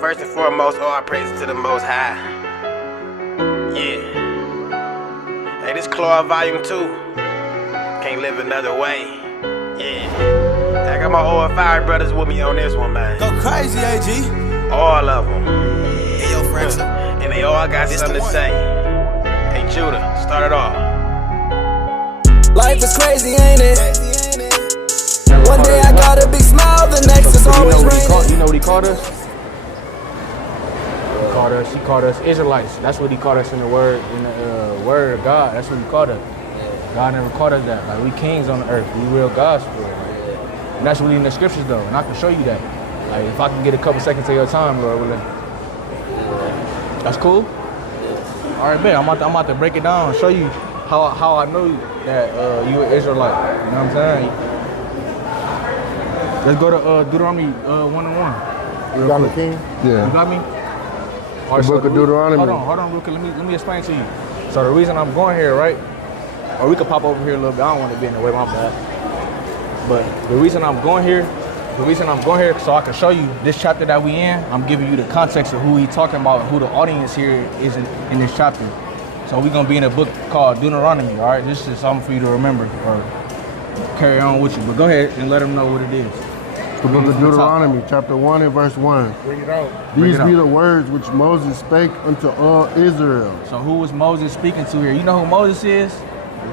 first and foremost, all praises to the Most High. Yeah. Hey, this Claw Volume 2. Can't live another way. Yeah. I got my O.F.I brothers with me on this one, man. Go crazy, AG. All of them. Hey, yo, Percs. And they all got something to say. Hey, Judah, start it off. Life is crazy, ain't it? One day I got a big smile, the next is always raining. You know what he called us? He called us Israelites. That's what he called us in the word of God. That's what he called us. God never called us that. Like, we kings on the earth. We real gods for it. And that's really in the scriptures though. And I can show you that. Like, if I can get a couple seconds of your time, Lord willing. That's cool? All right, man. I'm about to break it down and show you how I know that you an Israelite. You know what I'm saying? Let's go to Deuteronomy 1:1. You got me, King? Yeah. You got me? The book of Deuteronomy. Hold on, real quick. Let me explain to you. So the reason I'm going here, right? Or we could pop over here a little bit. I don't want to be in the way, my bad. But the reason I'm going here, so I can show you this chapter that we in. I'm giving you the context of who he talking about, who the audience here is in this chapter. So we're gonna be in a book called Deuteronomy. All right, this is something for you to remember or carry on with you. But go ahead and let them know what it is. The book of Deuteronomy, chapter 1 and verse 1. Bring it out. These be the words which Moses spake unto all Israel. So who was Moses speaking to here? You know who Moses is?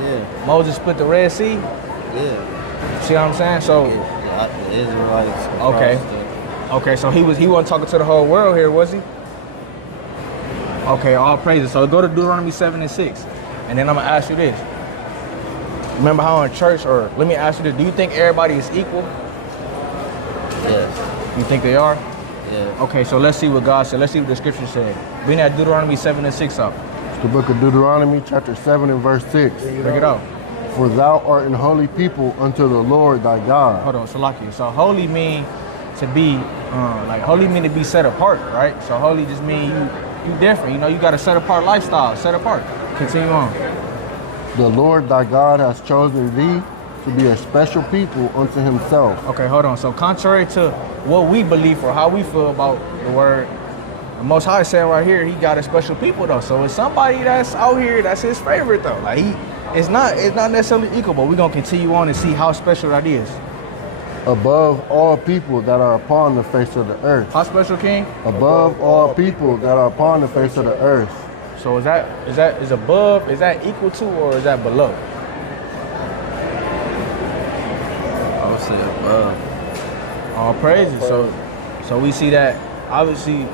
Yeah. Moses split the Red Sea? Yeah. See what I'm saying? So The Israelites. okay. Okay, so he wasn't talking to the whole world here, was he? Okay, all praises. So go to Deuteronomy 7 and 6. And then I'm gonna ask you this. Remember how in church, or let me ask you this, do you think everybody is equal? Yes. You think they are? Yeah. Okay, so let's see what God said. Let's see what the scripture said. Bring that Deuteronomy 7 and 6 up. The book of Deuteronomy, chapter 7 and verse 6. Bring it out. For thou art an holy people unto the Lord thy God. Hold on, Salaki. So holy mean to be, holy mean to be set apart, right? So holy just mean you different. You know, you got a set apart lifestyle, set apart. Continue on. The Lord thy God has chosen thee to be a special people unto himself. Okay, hold on. So contrary to what we believe or how we feel about the word, the Most High said right here, he got a special people though. So it's somebody that's out here that's his favorite though. Like it's not necessarily equal, but we're gonna continue on and see how special that is. Above all people that are upon the face of the earth. How special, King? Above all people that are upon the face of the earth. So is above, is that equal to, or is that below? I would say above. All praises. So we see that obviously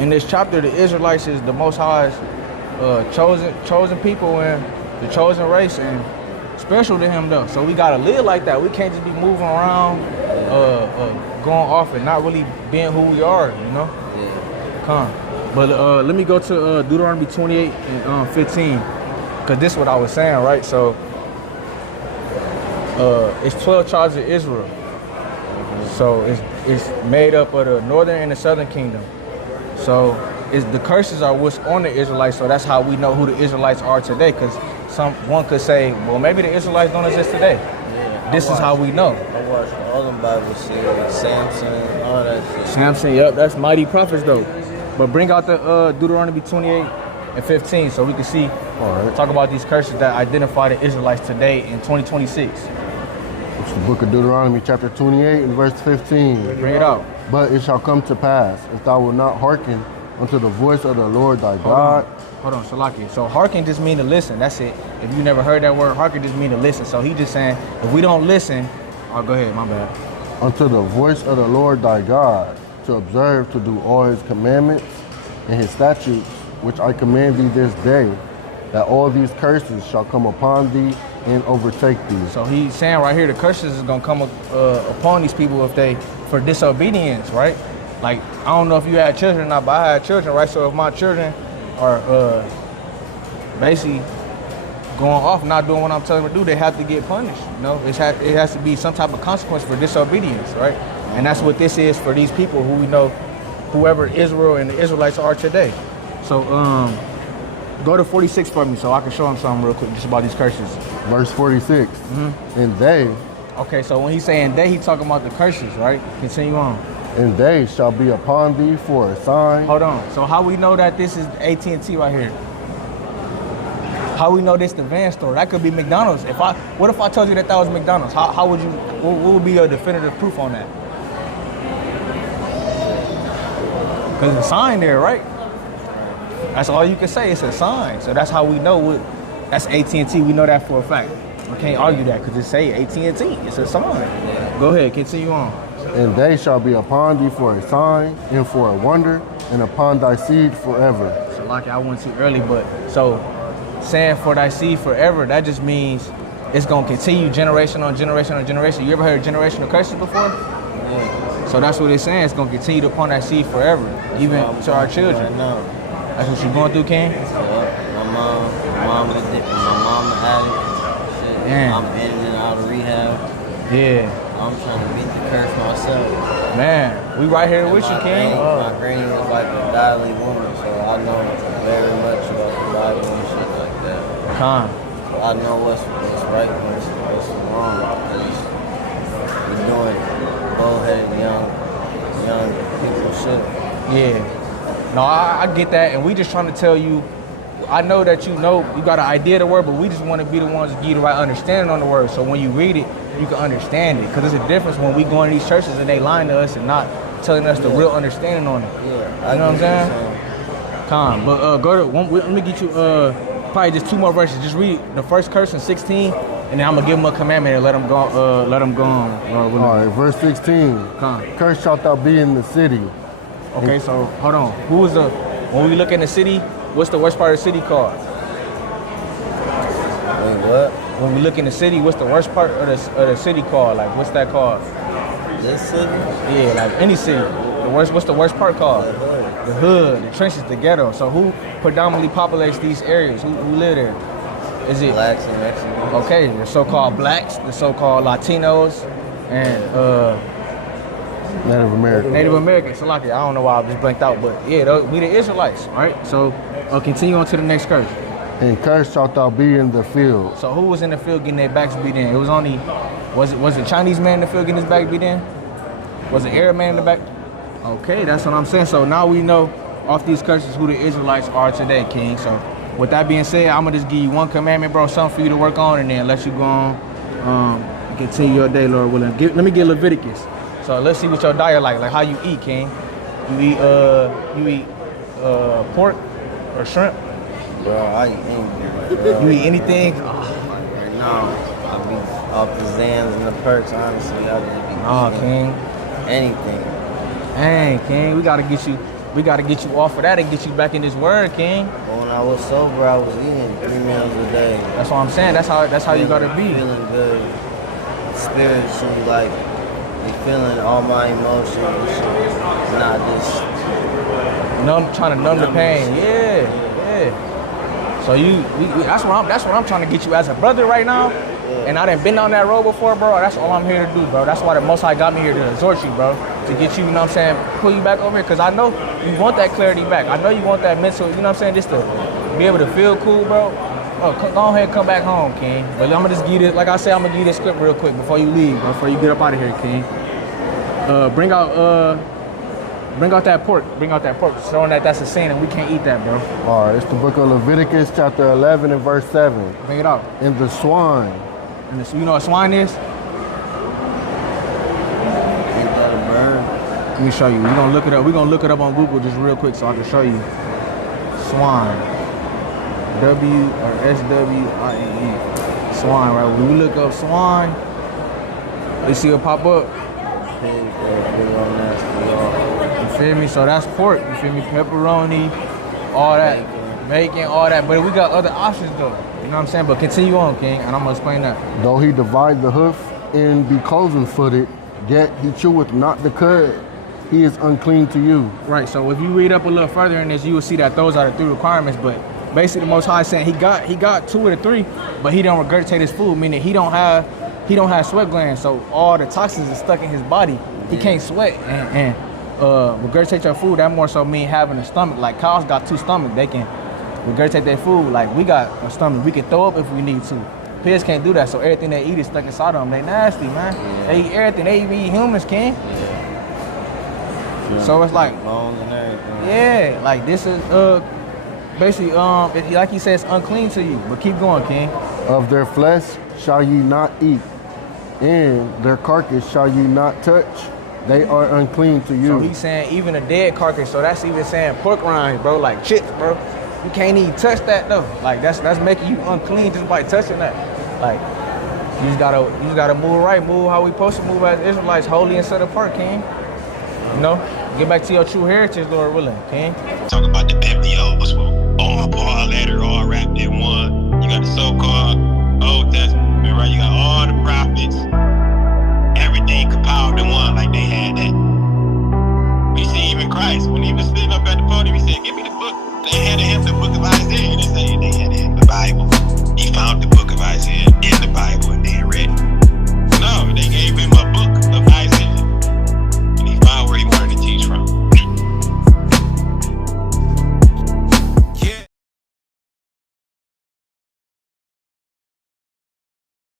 in this chapter, the Israelites is the Most High's chosen people and the chosen race, and special to him though. So we gotta live like that. We can't just be moving around, going off and not really being who we are, you know? Yeah. Come. But let me go to Deuteronomy 28 and 15, because this is what I was saying, right? So it's 12 tribes of Israel. So it's made up of the northern and the southern kingdom. So the curses are what's on the Israelites. So that's how we know who the Israelites are today. Because one could say, well, maybe the Israelites don't exist today. Yeah. This is how we know. I watched all them Bible series, Samson, all that shit. Samson, yep, that's mighty prophets though. But bring out the Deuteronomy 28 and 15 so we can see, talk about these curses that identify the Israelites today in 2026. It's the book of Deuteronomy, chapter 28 and verse 15. Bring it out. But it shall come to pass, if thou wilt not hearken unto the voice of the Lord thy God. Hold on, Salaki. So hearken just mean to listen. That's it. If you never heard that word, hearken just mean to listen. So he just saying, if we don't listen, go ahead, my bad. Unto the voice of the Lord thy God, to observe to do all his commandments and his statutes, which I command thee this day, that all these curses shall come upon thee and overtake thee. So he's saying right here, the curses is gonna come upon these people for disobedience, right? Like, I don't know if you had children or not, but I had children, right? So if my children are basically going off, not doing what I'm telling them to do, they have to get punished. You know, it has to be some type of consequence for disobedience, right? And that's what this is for these people who we know, whoever Israel and the Israelites are today. So go to 46 for me so I can show them something real quick just about these curses. Verse 46. And they. Okay, so when he's saying they, he's talking about the curses, right? Continue on. And they shall be upon thee for a sign. Hold on. So how we know that this is AT&T right here? How we know this the van store? That could be McDonald's. What if I told you that was McDonald's? How would you? What would be your definitive proof on that? Cause it's a sign there, right? That's all you can say. It's a sign. So that's how we know that's AT&T. We know that for a fact. We can't argue that because it say AT&T. It's a sign. Go ahead, continue on. And they shall be upon thee for a sign and for a wonder, and upon thy seed forever. So like I went too early, but so saying for thy seed forever, that just means it's gonna continue generation on generation on generation. You ever heard generational curses before? Yeah. So that's what it's saying. It's gonna continue upon that seed forever, even to our children. Right now. That's what you're going through, King? My mom was addicted. My mom an addict. Shit. Man. I'm in and out of rehab. Yeah. I'm trying to beat the curse myself. Man, we right here with you, My King. granny was like a godly woman, so I know very much about the Bible and shit like that. Con. So I know what's right and what's wrong. We're doing bullheaded young people shit. Yeah. No, I get that, and we just trying to tell you, I know that you got an idea of the word, but we just want to be the ones to give you the right understanding on the word. So when you read it, you can understand it. Because there's a difference when we go into these churches and they lying to us and not telling us the real understanding on it. Yeah, you know what I'm saying? Con. But go to let me get you probably just 2 more verses. Just read the first curse in 16, and then I'm gonna give them a commandment and let them go. Let them go on. All right, verse 16. Con. Cursed shalt thou be in the city. Okay, so hold on. When we look in the city, what's the worst part of the city called? Wait, what? When we look in the city, what's the worst part of the city called? Like, what's that called? This city? Yeah, like any city. What's the worst part called? The hood, the trenches, the ghetto. So who predominantly populates these areas? Who live there? Is it Blacks and Mexicans. okay? The so-called blacks, the so-called Latinos, and Native American. Native Americans. So like, I don't know why I just blanked out, but yeah, we the Israelites, all right? So continue on to the next curse. And cursed shalt thou be in the field. So who was in the field getting their backs beat in? It was only, was it Chinese man in the field getting his back beat in? Was it Arab man in the back? Okay, that's what I'm saying. So now we know off these curses who the Israelites are today, King. So with that being said, I'm gonna just give you one commandment, bro, something for you to work on, and then let you go on, continue your day, Lord willing. Let me get Leviticus. So let's see what your diet like how you eat, King. You eat pork or shrimp? Bro, I eat anything. Bro. You eat anything? Like right now, I be off the Zans and the Percs, honestly. I just be Oh, eating King. anything. Dang, King, we gotta get you off of that and get you back in this word, King. But when I was sober, I was eating 3 meals a day. That's what I'm saying. That's how you gotta be. Feeling good, spiritually, like feeling all my emotions and shit. Not just Trying to numb the pain. Yeah. So that's what I'm trying to get you as a brother right now. And I done been on that road before, bro. That's all I'm here to do, bro. That's why the Most High got me here to exhort you, bro. To get you, you know what I'm saying, pull you back over here. Because I know you want that clarity back. I know you want that mental, you know what I'm saying, just to be able to feel cool, bro. Go ahead and come back home, King. But I'm going to just give you this, like I said, I'm going to give you this script real quick before you leave, before you get up out of here, King. Bring out that pork. Showing that that's a sin and we can't eat that, bro. All right, it's the book of Leviticus, chapter 11 and verse 7. Bring it out. And the swine. And you know what swine is? Let me show you. We're gonna look it up. We're gonna look it up on Google just real quick so I can show you. Swine. W-S-W-I-N-E. Swine, right? When we look up swine, you see it pop up. You feel me? So that's pork. You feel me? Pepperoni, all that, bacon, all that. But we got other options though. You know what I'm saying? But continue on, King, and I'm gonna explain that. Though he divide the hoof and be cloven-footed, yet he cheweth not the cud. He is unclean to you. Right. So if you read up a little further in this, you will see that those are the 3 requirements. But basically, the Most High is saying he got 2 of the 3, but he don't regurgitate his food, meaning he don't have sweat glands. So all the toxins are stuck in his body. He can't sweat and regurgitate your food. That more so mean having a stomach. Like cows got 2 stomachs. They can regurgitate their food. Like we got a stomach. We can throw up if we need to. Pigs can't do that. So everything they eat is stuck inside of them. They nasty, man. They eat everything. They eat humans, King. So it's like, bones and everything. yeah, like this is basically like he says, unclean to you. But keep going, King. Of their flesh shall ye not eat, and their carcass shall ye not touch. They are unclean to you. So he's saying even a dead carcass. So that's even saying pork rinds, bro, like chips, bro. You can't even touch that though. Like that's making you unclean just by touching that. Like you just gotta move right, move how we supposed to move as Israelites, holy and set apart, King. You know, get back to your true heritage, Lord willing, King. Talk about the biblios, all letter, all wrapped in one. You got the so-called Old Testament, right? You got all the prophets, everything compiled in one, like they had that. We see even Christ, when he was sitting up at the podium, he said, give me the book. They handed him the book of Isaiah, and they say they handed him the Bible. He found the book of Isaiah in the Bible and then read it. No, they gave him a book